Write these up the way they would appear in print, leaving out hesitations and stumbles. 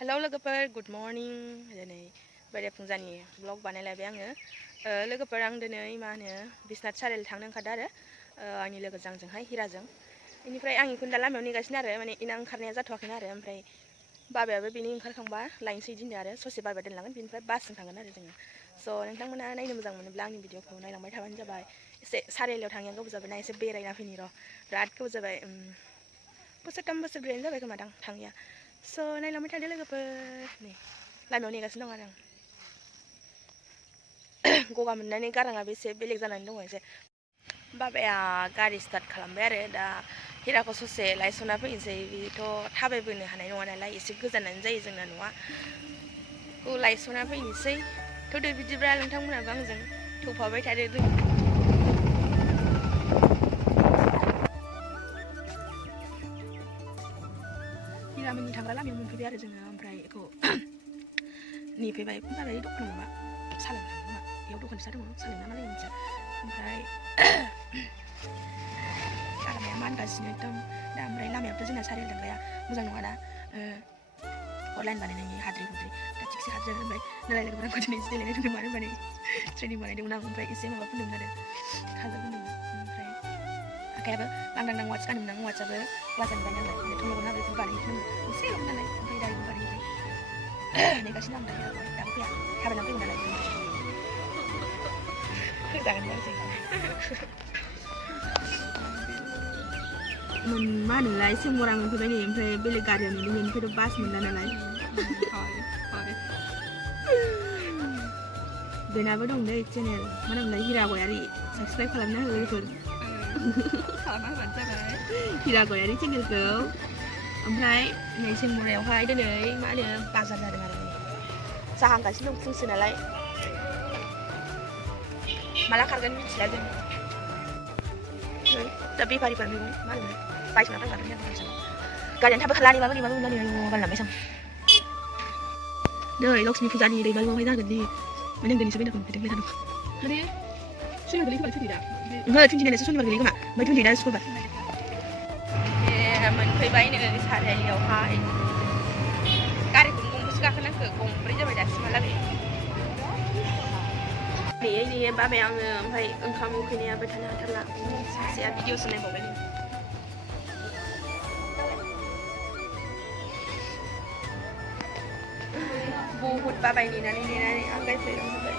Hello लोगोफोर good morning दिनै बेरे फुंजानि ब्लग बानायलायबाय आङो लोगोफोर आं दिनै मा होनो बिसनाथ सारिआलि थांनो ओंखारदों आरो आंनि लोगोजों आंजोंहाय हिराजों बेनिफ्राय आं इखौनो दा लामायाव नेगासिनो आरो माने इना ओंखारनाया जाथ'वाखैना आरो ओमफ्राय बाबायाबो बेनि ओंखारखांबा लायनोसै दिनो आरो ससे बाबाया दोनलांगोन बेनिफ्राय बासजों थांगोन आरो जोङो स' नोंथांमोना नायनो मोजां मोनोब्ला आंनि भिडिअखौ नायलांबाय थाबानो जाबाय एसे सारिआलियाव थांनाया गोबाव जाबायना एसे बेरायना फैनि र' बिराद गोबाव जाबाय बोसोरथाम बोसोरब्रैयानो जाबाय खोमा दां थाङैया स' नायलांबाय थादो लोगोफोर नै लामायाव नेगासिनो दं आरो आं गगा मोननानै गाराङाबो एसे बेलेग जानानै दङ एसे बाबाया गारि स्टार्ट खालामबाय आरो दा हिराखौ ससे लायस'ना फैनोसै बेथ' थाबायबोनो हानाय नङा नालाय एसे गोजानानो जायो जोंना न'आ बेखौ लायस'ना फैनोसै थ'दो बिदिब्ला नोंथांमोनाबो आंजों थौफाबाय थादो हिरामोननि थांग्रा लामायाव मोनफैबाय आरो जोङो ओमफ्राय बेखौ नेफैबाय बाबाय दखान माबा सालायनो थाङो खोमा बेयाव दखान फिसा दङ सालायना मा जायो मिथिया ओमफ्राय गारामाया मानगासिनो एकदम दा ओमफ्राय लामायाबोथ' जोंना सारिआलि थांग्राया मोजां नङा दा फर लाइन बानायनायनि हाद्रि हुद्रि दा थिगसे हाद्रि ओमफ्राय नालाय लोगोफोर आंखौ दिनै देलायनाय नुदों मानो होनबा ट्रेनिं बानायदोंमोन आं ओमफ्राय एसे माबा फुनदोंमोन आरो खाजोब फुनदोंमोन ओमफ्राय आखायाबो लांदां वाट्स गानोमोन आं वाट्सआबो वाजानिफ्राय नालाय थुनोगोना बेखौ बानायफिनोमोन एसेल' नालाय ओमफ्राय दा बेखौ बानायनोसै नेगासिनो आं दा दाबो फैया थाबायना फैगोन नालाय होजागोन बायसै मा होनोलाय सेमरा मोनफैबाय नै ओमफ्राय बेलेग गारियाव नेदों बेनिफ्रायथ' बास मोनला नालाय बेनाबो दं दै चेनेल मा होनोमोनलाय हिरा गयारि साबसक्राइब खालामना हो लोगोफोर खालामना होबानो जाबाय हिरा गयारि चेनेलखौ ओमफ्राय नै सेमरायावहाय दिनै मा होनो बाजार जादों आरो जाहांगासिनो दं फुंसो नालाय माला खारगोन मिथिला जों दा बेफारिफोर मैगं मा होनो बायस'ना फानजागोन गारियानो थाबो खारला माबोरै होननानै गानलांबाय सां नै लक्ष्मी फुजानि दैमालुआवहाय जागोन दि माने दिनैसो फैनायखौ नुफैदों लेखा दं आरे सुनिबार गोलैयो खोमा टुइन्टिदा ओहो 29 सुनिबार गोलैयो खोमा ओमफ्राय 28 सुक्रबार मोनफैबाय नै सारिआलियावहाय गारिखौनो गंबेसे गाखोनांखो गंब्रै जाबाय दासिमहालागै नेयै बाबाया आङो ओमफ्राय ओंखाम उखैनायाबो थानो हाथारला सासेया भिडिअसो नायबावबाय बहुद बाबाय नेनानै आंगायफैलांजोब्बाय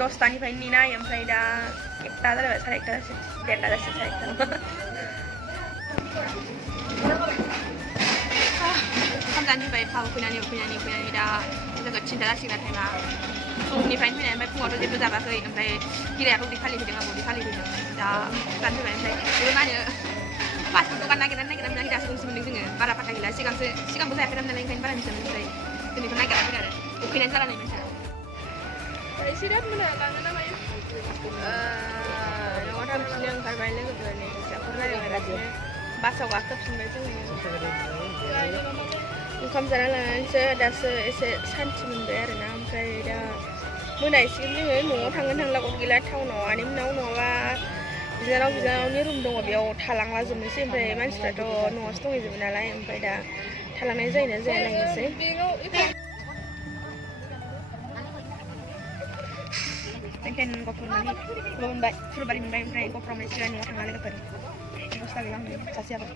दसथानिफ्रायनो नेनाय ओमफ्राय दा एकथा जाबाय साराय एकथासिम देरथा जासिम साराय एकथा ओंखाम जानोबाय उखैनानै दा जोङो थिनथा जासिगोन टाइमा फुंनिफ्रायनो फैनाय ओमफ्राय फुङावथ' जेबो जाबाखै ओमफ्य हिरायाथ' उदै खालि फैदों आंबो उदै खालि फैदों दा जानो फैबाय ओमफ्राय बेबो मा होनो पासफोरखौ नागिरनानै हिरासो गंसे मोनदों जोङो बारा फाथा गैला सिगांबो जायाखैमोन नालाय ओंखायनो बारा मिथियामोन ओमफ्राय दिनैखौ नागिरना फैदों आरो उखैनानै जालायनाय मानसिया एसे रात मोना लाङो ना मायो न'आव थांफिननो ओंखारबाय लोगोफोर नै फिसाफोर रायलायगासिनो बासाव गाखोफिनबाय जोङो ओंखाम जाना लानानैसो दासो एसे सान्थि मोनबाय आरोना ओमफ्राय दा मोनासिगोन जोङो न'आव थांगोन थांलागौ गैला टाउनाव आनैमोनाव नङाबा बिनानावनि रुम दङ बेयाव थालांला जोबनोसै ओमफ्राय मानसिफ्राथ' न'आवसो दंहैजोबो नालाय ओमफ्राय दा थालांनाय जायोना जाया नायनोसै ओंखायनो गफुरबारि मोनबाय ओमफ्राय गफुराव मोनसिगोन न'आव थांना लोगोफोर बस्था गैला आं सासेयाबो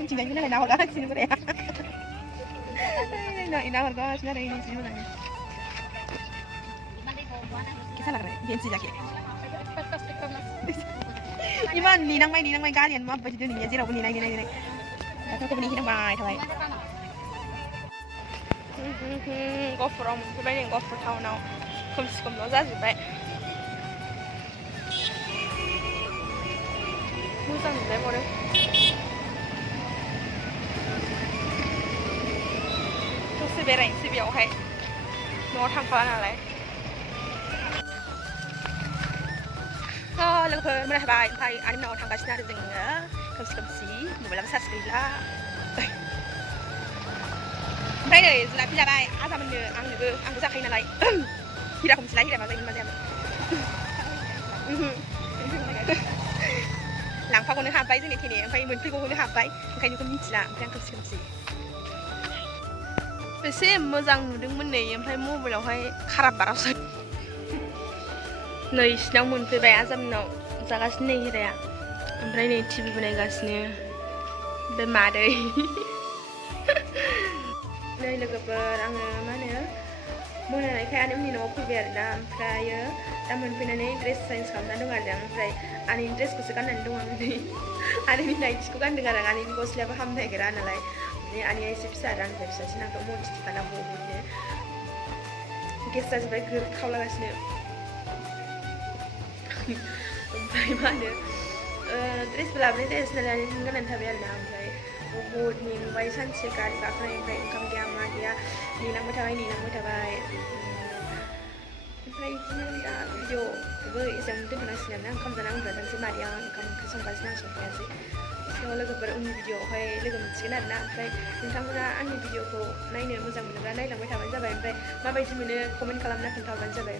उनथिंजायबो नालाय नाहरगासिनो बोराया नाहरगासिनो आरो इनिसि मोजाङै Kita lah keren, dia sih jaket. Iman, ninang mai kalian maaf baju ni aja rabu ninang. Kata aku beli hinang mai thawai. Go from sebenarnya go for town now. Kum lo za sih baik. Musang deh boleh. Terus seberai sih biar oke. Mau tangkalanอะไรलोगोफोर मोनाबाय ओमफ्राय आनैमोनाव थांगासिनो आरो जोङो खोमसि मबाइलाबो charge गैला ओमफ्राय नै जुलाफि जाबाय आजामोननो आंबो जाखायो नालाय हिराखौ मिथिला हिरा मा जायोमोन मा जायामोन लांफागौनो हाब्बाय जोंनि थेने ओमफ्राय मोनफैगौनो हाब्बाय ओंखायनो बेखौ मिथिला ओमफ्राय आं खोमसि एसे मोजां नुदोंमोन नै ओमफ्राय मबाइलावहाय खाराब बारावसो नै इसिनाव मोनफैबाय आजामनाव जागासिनो नै हिराया ओमफ्राय नै टिभिबो नायगासिनो बे मादै नै लोगोफोर आङो मा होनो मोनानायखाय आनैमोननि न'आव फैबाय आरोना ओमफ्रायो दा मोनफैनानै ड्रेस चेन्ज खालामना दं आरो ओमफ्राय आनैनि ड्रेसखौसो गाननानै दं आं नै आनैनि नाइटिखौ गानदों आरो आनैनि गस्लायाबो हामनो नागिरा नालाय माने आनैया एसे फिसा आरो आंनिफ्राय फिसासिन आंथ' मटिटिफाना बहुदनो गेस जाजोब्बाय खावलागासिनो ओमफ्राय मा होनो ड्रेसबो लाबोनाय जायासै नालाय आनैजों गाननानै थाबाय आरोना ओमफ्राय बहुद मेंबाय सानसे गारि गाखोनाय ओमफ्राय ओंखाम गैया मा गैया नेनांबाय थाबाय ओमफ्राय बिदिनो दा भिडिअखौबो एसेयावनो दोनथ'नांसिगोन आरोना ओंखाम जाना उन्दुनोसै मादैया ओंखाम ओंख्रि संगासिनो आं संफैयासै स' लोगोफोर उननि भिडिअआवहाय लोगो मोनसिगोन आरोना ओमफ्राय नोंथांमोना आंनि भिडिअखौ नायनो मोजां मोनोब्ला नायलांबाय थाबानो जाबाय ओमफ्राय माबायदि मोनो कमेन्ट खालामना खोन्थाहरबानो जाबाय